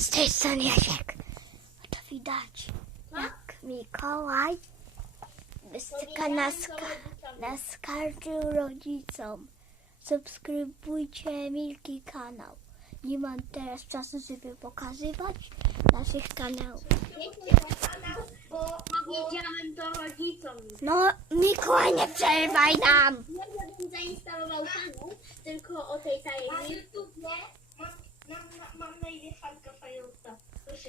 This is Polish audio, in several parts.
Z tej strony Jasiek. To widać, jak Mikołaj wystyka na, ska- na skarżył rodzicom. Subskrybujcie Milki kanał. Nie mam teraz czasu, żeby pokazywać naszych kanałów. Bo powiedziałem to rodzicom. No, Mikołaj, nie przerywaj nam! Ja bym zainstalował kanał tylko o tej tajemnicy. YouTubie mam, mam, mam, mam na imię Fanka Fajuta.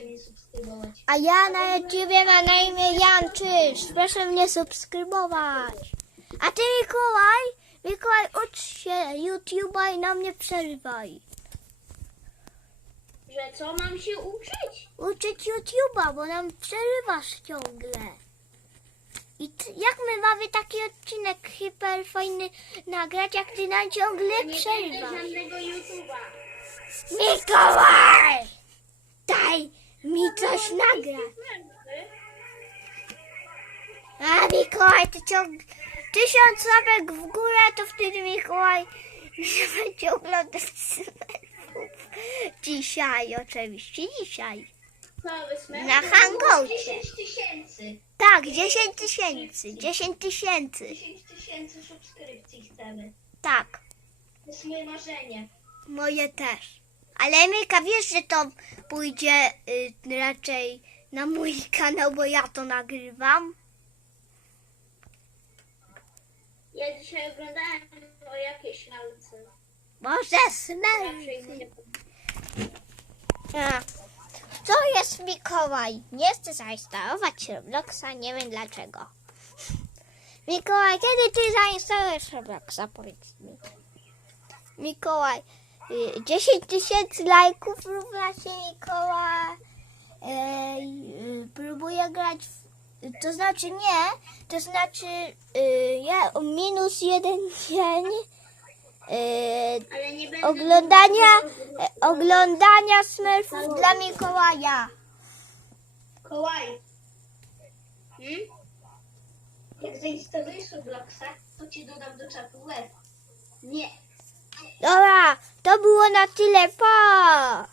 Proszę mnie subskrybować. A ja na YouTubie mam na imię Janczysz. Proszę mnie subskrybować. A ty Mikołaj, Mikołaj ucz się YouTube'a i nam nie przerywaj. Że co mam się uczyć? Uczyć YouTube'a, bo nam przerywasz ciągle. I ty, jak my mamy taki odcinek hiper fajny nagrać, jak ty nam ciągle Nie będę przerywasz? żadnego YouTube'a. Mikołaj! Daj mi coś nagrać. A Mikołaj, to ciągle tysiąc łapek w górę, to wtedy Mikołaj nie będzie oglądać Smurfów. Dzisiaj, oczywiście, dzisiaj. Na hangoucie. 10 tysięcy. Tak, 10 tysięcy. 10 tysięcy. 10 tysięcy subskrypcji chcemy. Tak, To jest moje marzenie. moje też. Ale Emilka, wiesz, że to pójdzie y, raczej na mój kanał, bo ja to nagrywam. Ja dzisiaj oglądałem o jakieś lalce. Może. A, Co jest Mikołaj? Nie chcę zainstalować Robloxa, nie wiem dlaczego. Mikołaj, kiedy ty zainstalujesz Robloxa? Powiedz mi. Mikołaj, 10 tysięcy lajków równa się Mikołaj. Ej, y, próbuję grać w, to znaczy nie, to znaczy y, ja minus jeden dzień y, oglądania, e, oglądania Smurfów dla Mikołaja. Kołaj, Hmm? jak zainstalujesz Robloxa, to cię dodam do czatu web. Nie. Dobra, to było na tyle, pa!